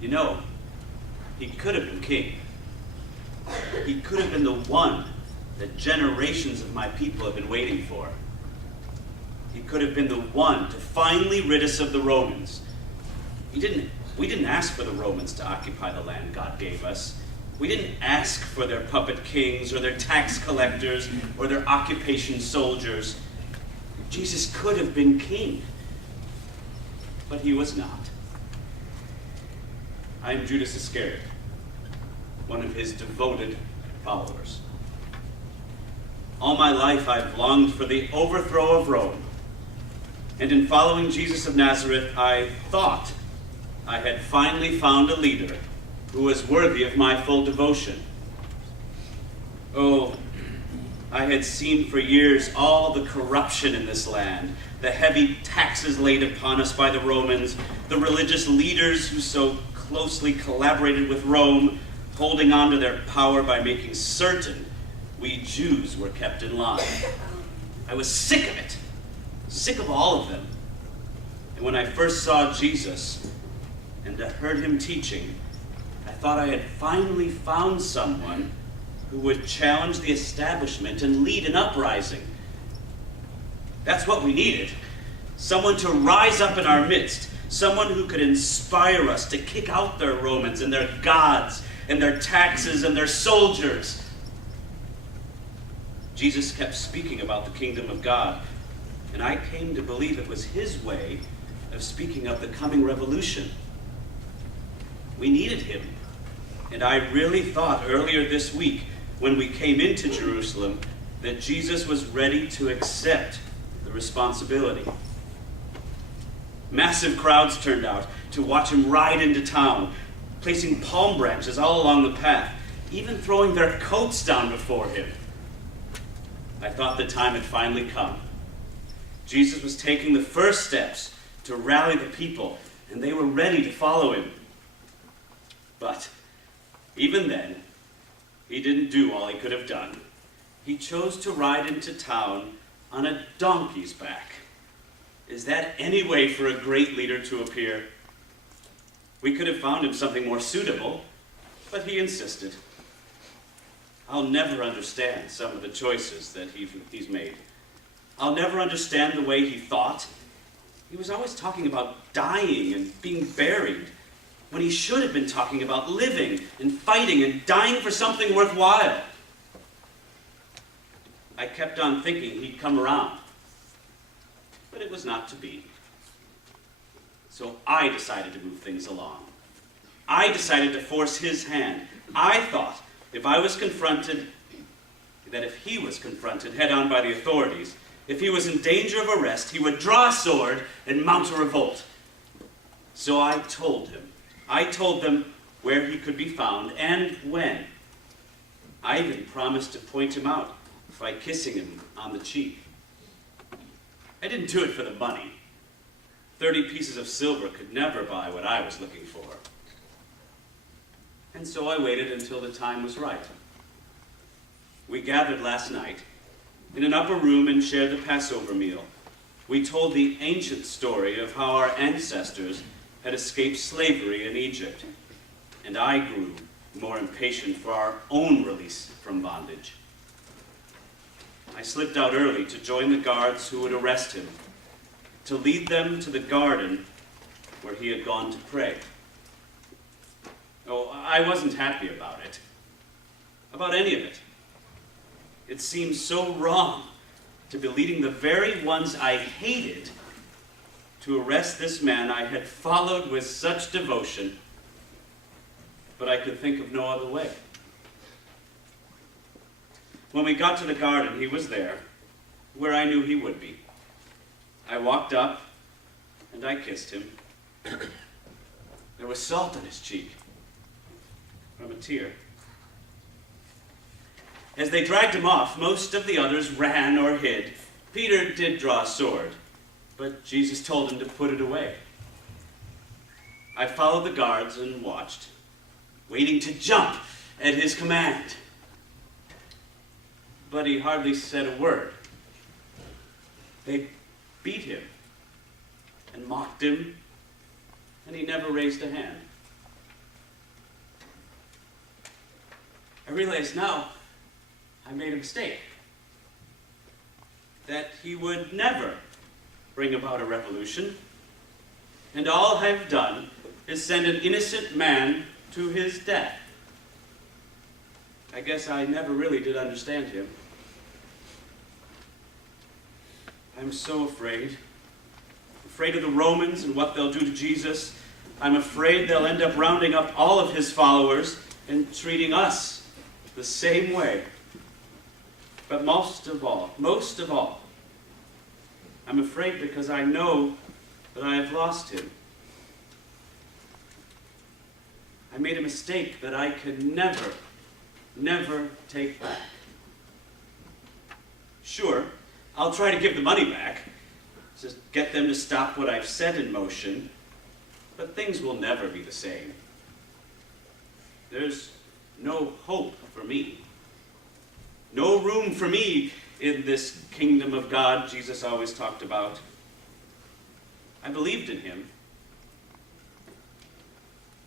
You know, he could have been king. He could have been the one that generations of my people have been waiting for. He could have been the one to finally rid us of the Romans. We didn't ask for the Romans to occupy the land God gave us. We didn't ask for their puppet kings or their tax collectors or their occupation soldiers. Jesus could have been king, but he was not. I am Judas Iscariot, one of his devoted followers. All my life I've longed for the overthrow of Rome. And in following Jesus of Nazareth, I thought I had finally found a leader who was worthy of my full devotion. Oh, I had seen for years all the corruption in this land, the heavy taxes laid upon us by the Romans, the religious leaders who so closely collaborated with Rome, holding on to their power by making certain we Jews were kept in line. I was sick of it, sick of all of them. And when I first saw Jesus and heard him teaching, I thought I had finally found someone who would challenge the establishment and lead an uprising. That's what we needed. Someone to rise up in our midst, someone who could inspire us to kick out their Romans and their gods and their taxes and their soldiers. Jesus kept speaking about the kingdom of God, and I came to believe it was his way of speaking of the coming revolution. We needed him, and I really thought earlier this week when we came into Jerusalem that Jesus was ready to accept the responsibility. Massive crowds turned out to watch him ride into town, placing palm branches all along the path, even throwing their coats down before him. I thought the time had finally come. Jesus was taking the first steps to rally the people, and they were ready to follow him. But even then, he didn't do all he could have done. He chose to ride into town on a donkey's back. Is that any way for a great leader to appear? We could have found him something more suitable, but he insisted. I'll never understand some of the choices that he's made. I'll never understand the way he thought. He was always talking about dying and being buried, when he should have been talking about living and fighting and dying for something worthwhile. I kept on thinking he'd come around, but it was not to be. So I decided to move things along. I decided to force his hand. I thought if he was confronted head-on by the authorities, if he was in danger of arrest, he would draw a sword and mount a revolt. So I told him. I told them where he could be found and when. I even promised to point him out by kissing him on the cheek. I didn't do it for the money. 30 pieces of silver could never buy what I was looking for. And so I waited until the time was right. We gathered last night in an upper room and shared the Passover meal. We told the ancient story of how our ancestors had escaped slavery in Egypt, and I grew more impatient for our own release from bondage. I slipped out early to join the guards who would arrest him, to lead them to the garden where he had gone to pray. Oh, I wasn't happy about it, about any of it. It seemed so wrong to be leading the very ones I hated to arrest this man I had followed with such devotion, but I could think of no other way. When we got to the garden, he was there, where I knew he would be. I walked up, and I kissed him. There was salt on his cheek, from a tear. As they dragged him off, most of the others ran or hid. Peter did draw a sword, but Jesus told him to put it away. I followed the guards and watched, waiting to jump at his command. But he hardly said a word. They beat him and mocked him, and he never raised a hand. I realize now I made a mistake. That he would never bring about a revolution, and all I've done is send an innocent man to his death. I guess I never really did understand him. I'm so afraid. Afraid of the Romans and what they'll do to Jesus. I'm afraid they'll end up rounding up all of his followers and treating us the same way. But most of all, I'm afraid because I know that I have lost him. I made a mistake that I can never take back. Sure, I'll try to give the money back, just get them to stop what I've set in motion, but things will never be the same. There's no hope for me. No room for me in this kingdom of God Jesus always talked about. I believed in him.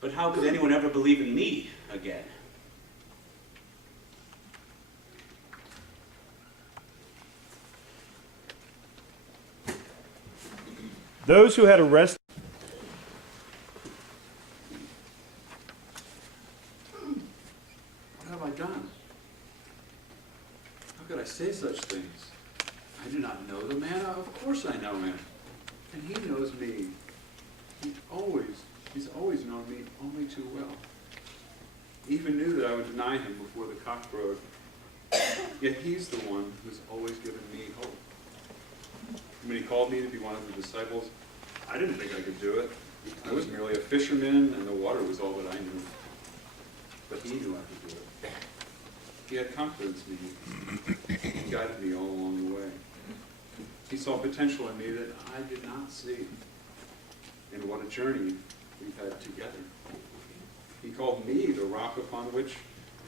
But how could anyone ever believe in me again? Those who had arrested What have I done? How could I say such things? I do not know the man. Of course I know him. And he knows me. He's always known me only too well. He even knew that I would deny him before the cock crowed. Yet he's the one who's always given me hope. When he called me to be one of the disciples, I didn't think I could do it. I was merely a fisherman, and the water was all that I knew. But he knew I could do it. He had confidence in me. He guided me all along the way. He saw potential in me that I did not see. And what a journey we've had together. He called me the rock upon which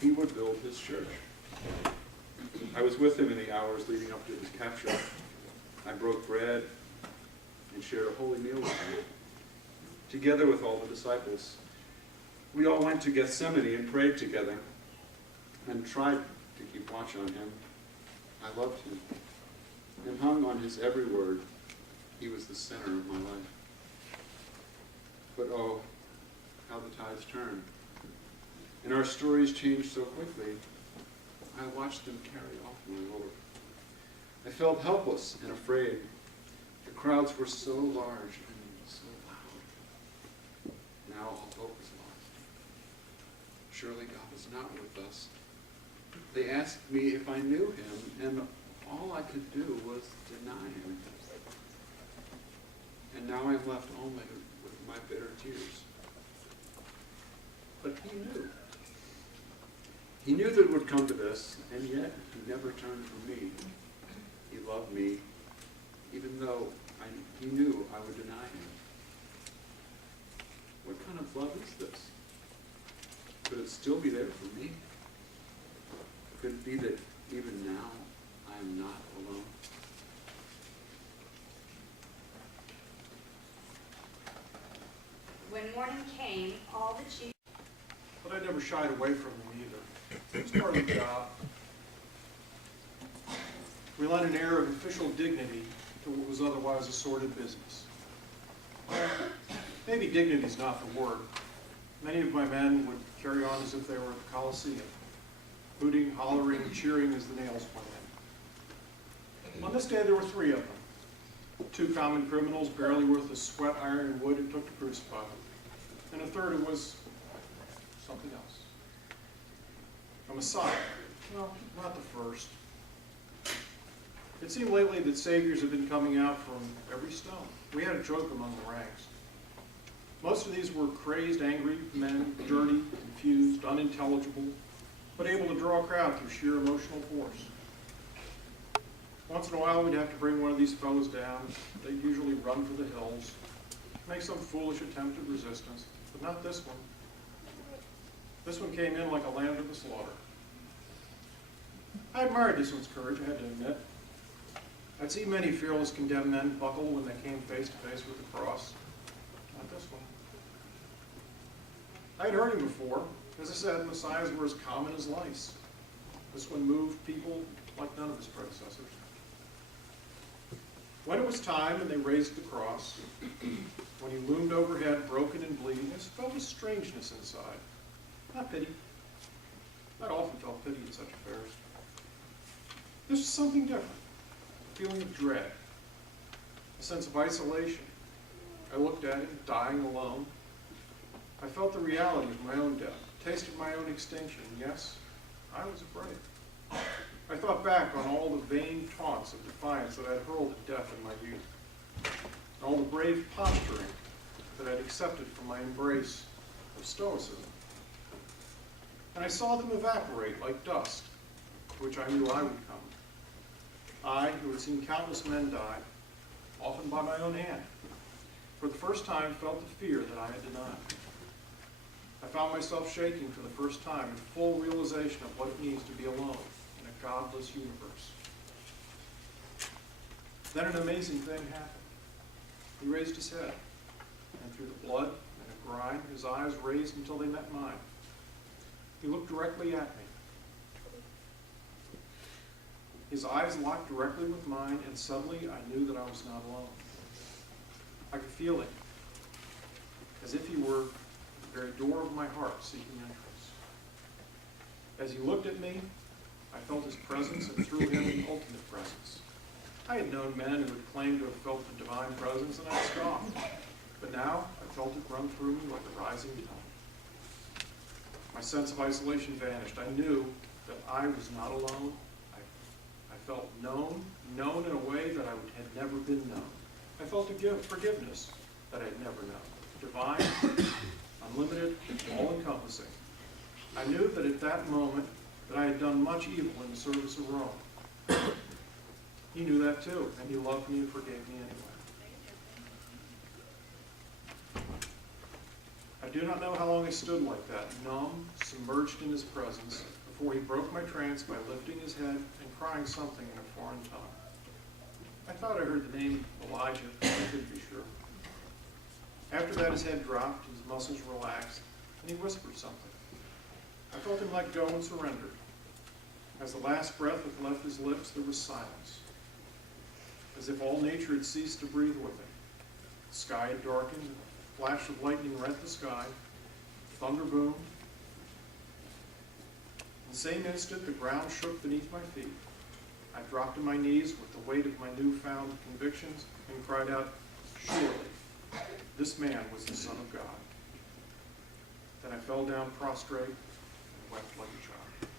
he would build his church. I was with him in the hours leading up to his capture. I broke bread and shared a holy meal with him. Together with all the disciples, we all went to Gethsemane and prayed together and tried to keep watch on him. I loved him and hung on his every word. He was the center of my life. But oh, how the tides turned. And our stories changed so quickly, I watched them carry off my Lord. I felt helpless and afraid. The crowds were so large and so loud. Now all hope was lost. Surely God was not with us. They asked me if I knew him, and all I could do was deny him. And now I'm left only with my bitter tears. But he knew. He knew that it would come to this, and yet he never turned from me. He loved me, even though he knew I would deny him. What kind of love is this? Could it still be there for me? Could it be that even now I am not alone? When morning came, all the chief... But I never shied away from him either. It was part of the job. We lent an air of official dignity to what was otherwise a sordid business. Maybe dignity is not the word. Many of my men would carry on as if they were at the Coliseum, hooting, hollering, cheering as the nails went in. On this day, there were 3 of them. 2 common criminals, barely worth the sweat, iron, and wood it took to crucify them. And a third who was something else. A Messiah. Well, not the first. It seemed lately that saviors have been coming out from every stone. We had a joke among the ranks. Most of these were crazed, angry men, dirty, confused, unintelligible, but able to draw a crowd through sheer emotional force. Once in a while, we'd have to bring one of these fellows down. They'd usually run for the hills, make some foolish attempt at resistance, but not this one. This one came in like a lamb to the slaughter. I admired this one's courage, I had to admit. I'd seen many fearless condemned men buckle when they came face to face with the cross. Not this one. I had heard him before. As I said, messiahs were as common as lice. This one moved people like none of his predecessors. When it was time and they raised the cross, when he loomed overhead, broken and bleeding, I felt a strangeness inside. Not pity. I'd often felt pity in such affairs. This was something different. A feeling of dread. A sense of isolation. I looked at him, dying alone. I felt the reality of my own death, tasted my own extinction. Yes, I was afraid. I thought back on all the vain taunts of defiance that I'd hurled at death in my youth, and all the brave posturing that I'd accepted from my embrace of stoicism. And I saw them evaporate like dust, to which I knew I would come. I, who had seen countless men die, often by my own hand, for the first time felt the fear that I had denied. I found myself shaking for the first time in full realization of what it means to be alone in a godless universe. Then an amazing thing happened. He raised his head, and through the blood and the grime, his eyes raised until they met mine. He looked directly at me. His eyes locked directly with mine, and suddenly I knew that I was not alone. I could feel him, as if he were the very door of my heart seeking entrance. As he looked at me, I felt his presence, and through him the ultimate presence. I had known men who had claimed to have felt the divine presence, and I scoffed. But now I felt it run through me like a rising tide. My sense of isolation vanished. I knew that I was not alone. I felt known in a way that I had never been known. I felt forgiveness that I had never known. Divine, unlimited, all-encompassing. I knew that at that moment that I had done much evil in the service of Rome. He knew that too, and he loved me and forgave me anyway. I do not know how long I stood like that, numb, submerged in his presence, before he broke my trance by lifting his head and crying something in a foreign tongue. I thought I heard the name Elijah, but I couldn't be sure. After that, his head dropped, his muscles relaxed, and he whispered something. I felt him let go and surrender. As the last breath had left his lips, there was silence, as if all nature had ceased to breathe with him. The sky had darkened, a flash of lightning rent the sky, thunder boomed. In the same instant, the ground shook beneath my feet. I dropped to my knees with the weight of my newfound convictions and cried out, surely, this man was the Son of God. Then I fell down prostrate and wept like a child.